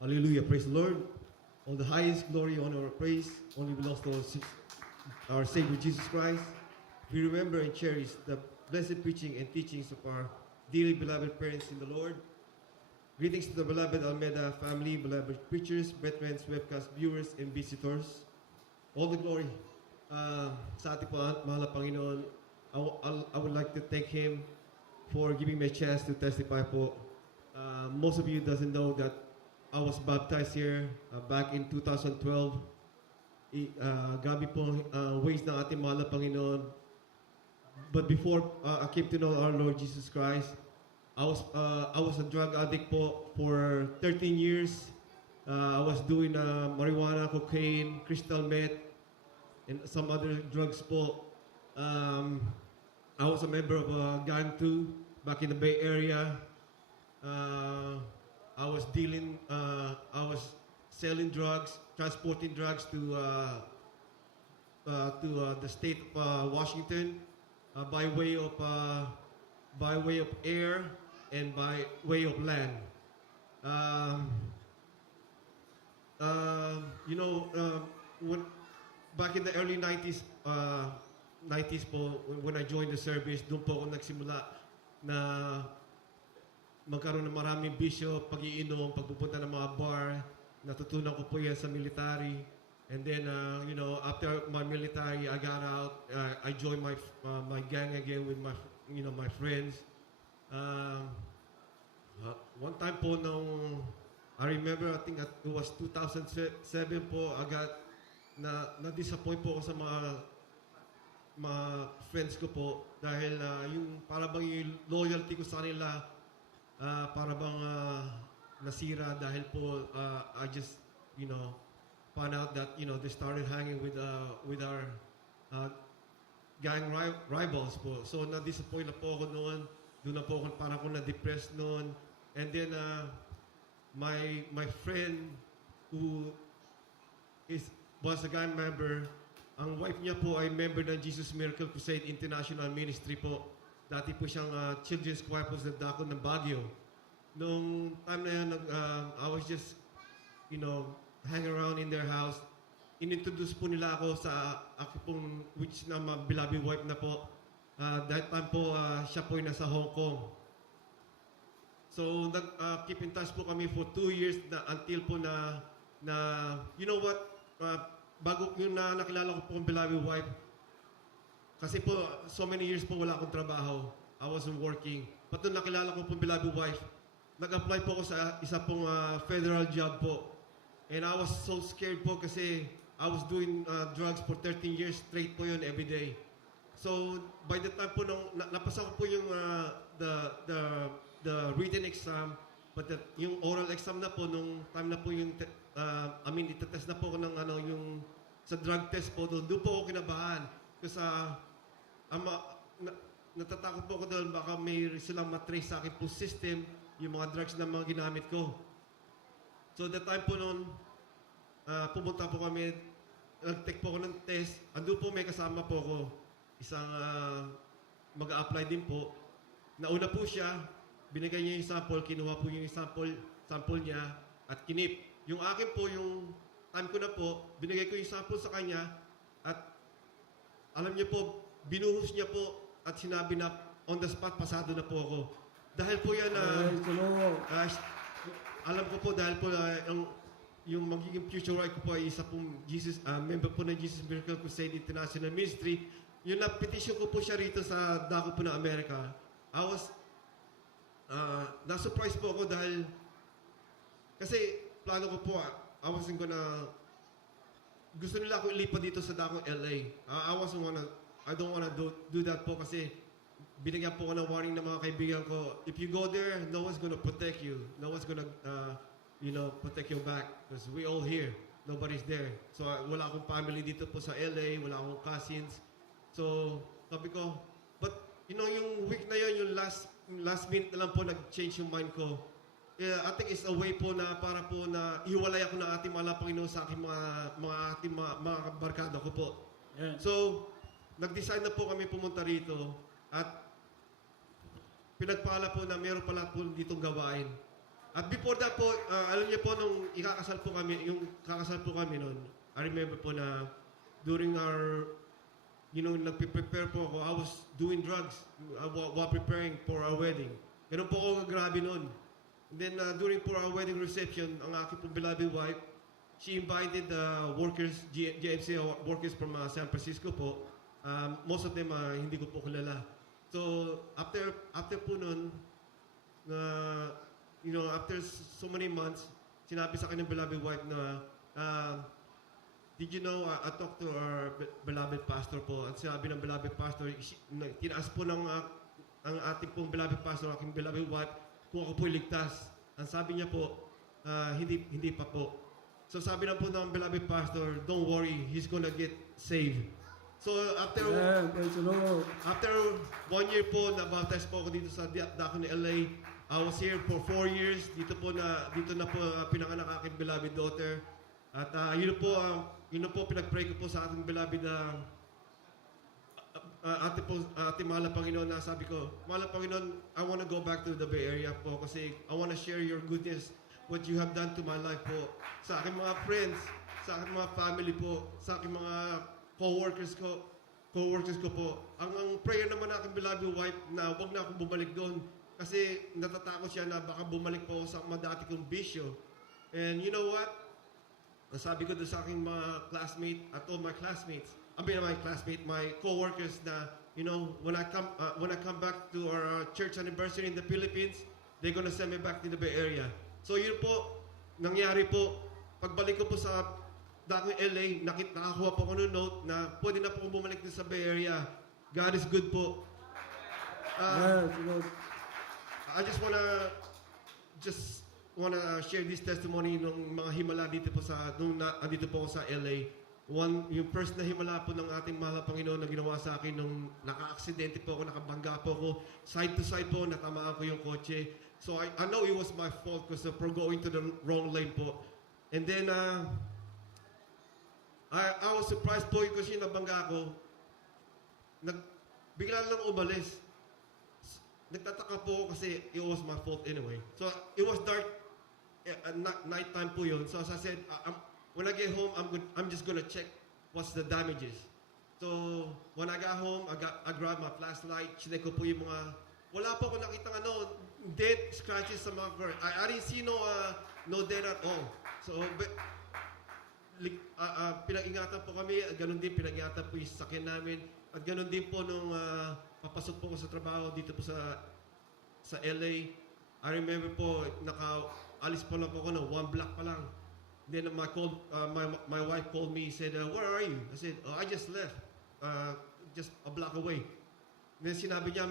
Hallelujah. Praise the Lord. All the highest glory, honor, or praise only belongs to our Savior Jesus Christ. We remember and cherish the blessed preaching and teachings of our dearly beloved parents in the Lord. Greetings to the beloved Almeda family, beloved preachers, brethren, webcast viewers, and visitors. All the glory sa ating mahal na Panginoon. I would like to thank Him for giving me a chance to testify po. Most of you doesn't know that I was baptized here back in 2012. Grabe po ways ng ating mahal na Panginoon. But before I came to know our Lord Jesus Christ, I was a drug addict po for 13 years. I was doing marijuana, cocaine, crystal meth, and some other drugs po. I was a member of Gang 2 back in the Bay Area. I was selling drugs, transporting drugs to the state of Washington by way of air and by way of land. When back in the early 90s, 90s po, when I joined the service, doon po ako nagsimula na magkaroon ng maraming bisyo, pag-iinom, pagpupunta ng mga bar. Natutunan ko po yan sa military. And then, after my military, I got out. I joined my gang again with my friends. One time po I remember, I think it was 2007 po, na-disappoint po ako sa mga friends ko po dahil yung parang yung loyalty ko sa kanila parang nasira dahil po I just found out that they started hanging with our gang rivals po. So na-disappoint na po ako noon. Doon na po ako parang na-depressed noon. And then my friend who was a gang member, ang wife niya po ay member ng Jesus Miracle Crusade International Ministry po. Dati po siyang children's choir po sa Dako ng Baguio. Nung time na yan, I was just, hang around in their house. Inintroduce po nila ako sa ako pong, which na beloved wife na po. That time po, siya po ay nasa Hong Kong. So, keep in touch po kami for 2 years until po na you know what, bago yung nakilala ko po ang beloved wife, kasi po, so many years po wala akong trabaho. I wasn't working. But nung nakilala ko po ang beloved wife, nag-apply po ako sa isa pong federal job po. And I was so scared po kasi I was doing drugs for 13 years straight po yun every day. So, by the time po napasa ko po yung the written exam, but yung oral exam na po, nung time na po yung, itetest na po ako ng yung sa drug test po, doon po ako kinabahan. Kasi natatakot po ako doon, baka may silang matrace sa akin po system, yung mga drugs na mga ginamit ko. So, that time po noon, pumunta po kami, nag-take po ako ng test, andun po may kasama po ako, isang mag-a-apply din po. Nauna po siya, binigay niya yung sample, kinuha po yung sample niya at kinip. Yung akin po, yung time ko na po, binigay ko yung sample sa kanya at alam niyo po, binuhos niya po at sinabi na on the spot, pasado na po ako. Dahil po yan alam ko po dahil po yung magiging future wife ko po ay isa pong member po ng Jesus Miracle Crusade International Ministry. Yung na-petition ko po siya rito sa Dako po ng Amerika, I was na-surprise po ako dahil kasi plano ko po, gusto nila ako ilipat dito sa Dako, LA. I don't wanna do that po kasi binigyan po ko ng warning ng mga kaibigan ko, if you go there, no one's gonna protect you. No one's gonna, protect your back because we all here. Nobody's there. So wala akong family dito po sa LA, wala akong cousins. So sabi ko, but yung week na yun, yung last minute na lang po nag-change yung mind ko. I think it's a way po na para po na iwalay ako ng ating mga Panginoon sa aking mga barkada ko po. Yeah. So, nag-decide na po kami pumunta rito at pinagpala po na meron pala po ditong gawain. At before that po, alam niyo po nung ikakasal po kami, yung kakasal po kami noon, I remember po na during our, nagpe-prepare po ako, I was doing drugs while preparing for our wedding. Ganun po ako grabe noon. And then during for our wedding reception, ang aking po beloved wife, she invited the workers, GMC workers from San Francisco po. Most of them hindi ko po kilala. So after po noon, after so many months, sinabi sa akin ng beloved wife na, did you know, I talked to our beloved pastor po. At sinabi ng beloved pastor, tinaas po ng ang ating pong beloved pastor, aking beloved wife, kung ako po'y ligtas. Ang sabi niya po, hindi pa po. So sabi na po ng beloved pastor, don't worry, he's gonna get saved. So after Praise the Lord. after 1 year po, nabaptize po ako dito sa Dakon LA. I was here for 4 years. Dito na po pinanganak aking beloved daughter. At yun po pinag-pray ko po sa ating beloved ate mahal na Panginoon, na sabi ko, mahal na Panginoon, I want to go back to the Bay Area po kasi I want to share your goodness, what you have done to my life po. Sa aking mga friends, sa aking mga family po, sa aking mga co-workers ko po. Ang prayer naman ng aking beloved wife na wag na akong bumalik doon kasi natatakot siya na baka bumalik po sa mga dati kong bisyo. And you know what? Sabi ko doon sa aking mga classmate at all my classmates, my co-workers na, when I come back to our church anniversary in the Philippines, they're gonna send me back to the Bay Area. So yun po, nangyari po, pagbalik ko po sa Dakon LA, nakakuha po ako ng note na pwede na po akong bumalik din sa Bay Area. God is good po. Praise the Lord. I just wanna share this testimony ng mga himala dito po andito po ako sa LA. Yung first na himala po ng ating mahal na Panginoon na ginawa sa akin nung naka-aksidente po ako, nakabangga po ako, side to side po, natamaan ko yung kotse. So I know it was my fault because for going to the wrong lane po. And then, I was surprised po kasi nabangga ako. Bigla lang umalis. Nagtataka po kasi it was my fault anyway. So it was dark, night time po yun. So as I said, when I get home, I'm just gonna check what's the damages. So when I got home, I grabbed my flashlight, chinek ko po yung mga, wala po ako nakitang dead scratches sa mga car. I didn't see no dead at all. So pinag-ingatan po kami, ganun din pinag-ingatan po yung sasakyan namin. At ganun din po nung papasok po ko sa trabaho dito po sa LA. I remember po, alis pa lang po ako 1 block pa lang. Then my wife called me, said, where are you? I said, I just left, just a block away. Then sinabi niya,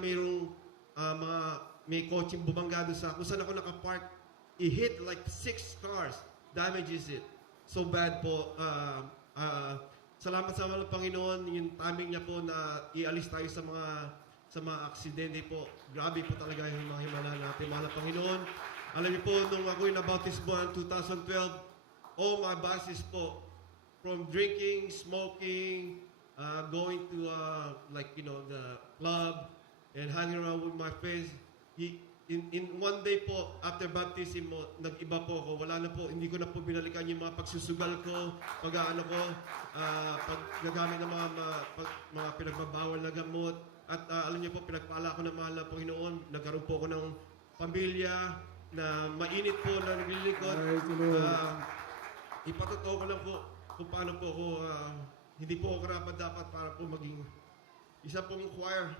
may kotseng bumangga doon kung saan ako nakapark. It hit like 6 cars, damages it. So bad po. Salamat sa mga Panginoon, yung timing niya po na ialis tayo sa mga aksidente po. Grabe po talaga yung mga himala natin, mahal na Panginoon. Alam niyo po, nung ako'y nabautismo in 2012, all my vices po, from drinking, smoking, going to the club, and hanging around with my friends. In one day po, after baptism mo, nag-iba po ako. Wala na po, hindi ko na po binalikan yung mga pagsusugal ko, pag gagamit ng mga pinagbabawal na gamot. At alam niyo po, pinagpala ako ng mahal na Panginoon. Nagkaroon po ako ng pamilya na mainit po na naglilingkod. Ipatotoo ko lang po kung paano po ako, hindi po ako karapat-dapat para po maging isa pong choir.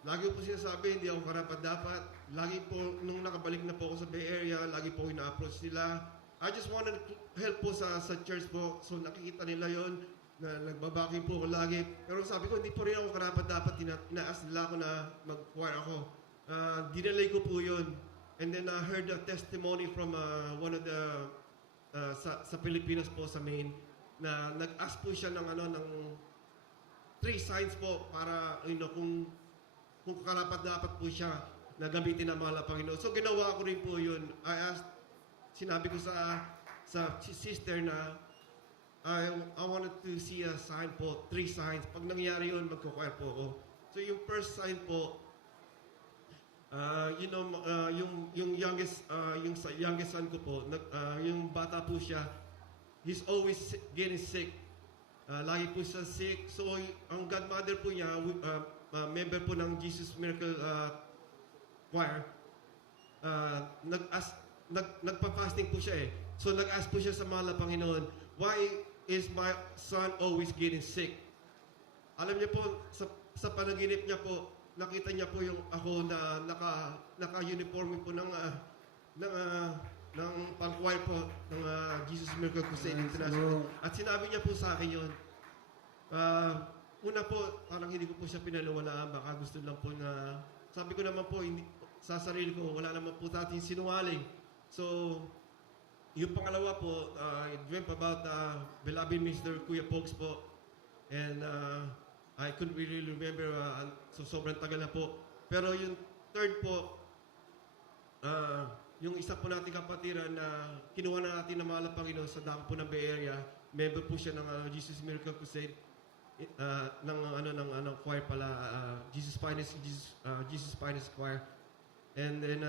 Lagi po sinasabi, hindi ako karapat-dapat. Lagi po, nung nakabalik na po ako sa Bay Area, lagi po ina-approach sila. I just wanted to help po sa church po. So nakikita nila yon na nagbabaking po ako lagi. Pero sabi ko, hindi po rin ako karapat-dapat. Ina-ask nila ako na mag-choir ako. Dinalay ko po yun. And then I heard a testimony from one of the, sa Pilipinas po, sa Maine, na nag-ask po siya ng 3 signs po para, kung karapat-dapat po siya na gamitin ng mahal na Panginoon. So ginawa ko rin po yun. Sinabi ko sa sister na I wanted to see a sign po, 3 signs. Pag nangyari yun, magkukwire po ako. So yung first sign po, yung youngest son ko po, yung bata po siya, he's always getting sick. Lagi po siya sick. So, ang godmother po niya, member po ng Jesus Miracle Choir, nagpa-fasting po siya eh. So, nag-ask po siya sa mahal na Panginoon, why is my son always getting sick? Alam niyo po, sa panaginip niya po, nakita niya po yung ako na naka-uniform po ng pang-choir po ng Jesus Miracle Crusade International. At sinabi niya po sa akin yun. Una po, parang hindi ko po siya pinaniwalaan. Baka gusto lang po na, sabi ko naman po, sa sarili ko, wala naman po natin sinungaling. So, yung pangalawa po, it dreamt about beloved Mr. Kuya Pogs po. And I couldn't really remember, so sobrang tagal na po. Pero yung third po, yung isa po nating kapatiran na kinuha na natin ng mahal na Panginoon sa dako po ng Bay Area, member po siya ng Jesus Miracle Crusade, ng choir pala, Jesus Finest Choir. And then,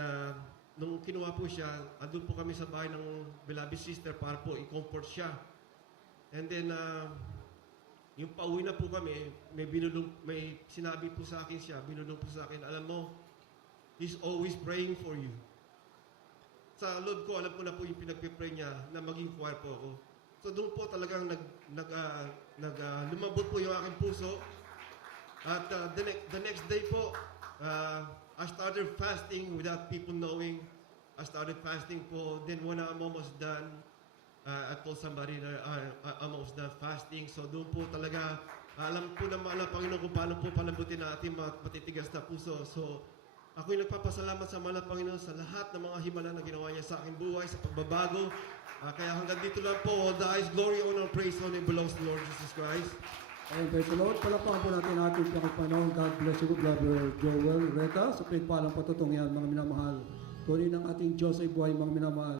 nung kinuha po siya, andun po kami sa bahay ng beloved sister para po i-comfort siya. And then, yung pauwi na po kami, may sinabi po sa akin siya, binulong po sa akin, alam mo, he's always praying for you. Sa loob ko, alam ko na po yung pinagpipray niya na maging choir po ako. So doon po talagang lumambot po yung aking puso. At the next day po, I started fasting without people knowing. I started fasting po. Then when I'm almost done, I told somebody that I'm almost done fasting. So doon po talaga, alam po na mahal na Panginoon kung paano po palambutin natin matitigas na puso. So ako'y nagpapasalamat sa mahal na Panginoon sa lahat ng mga himala na ginawa niya sa aking buhay, sa pagbabago. Kaya hanggang dito lang po, all the eyes, glory, honor, praise, only belongs to Lord Jesus Christ. Ayun, praise the Lord. Palakpakan po natin ang ating Panginoon. God bless you, Brother Joel Reta. Sa pinagpalang patutong yan, mga minamahal. Tuloy ng ating Diyos ay buhay, mga minamahal.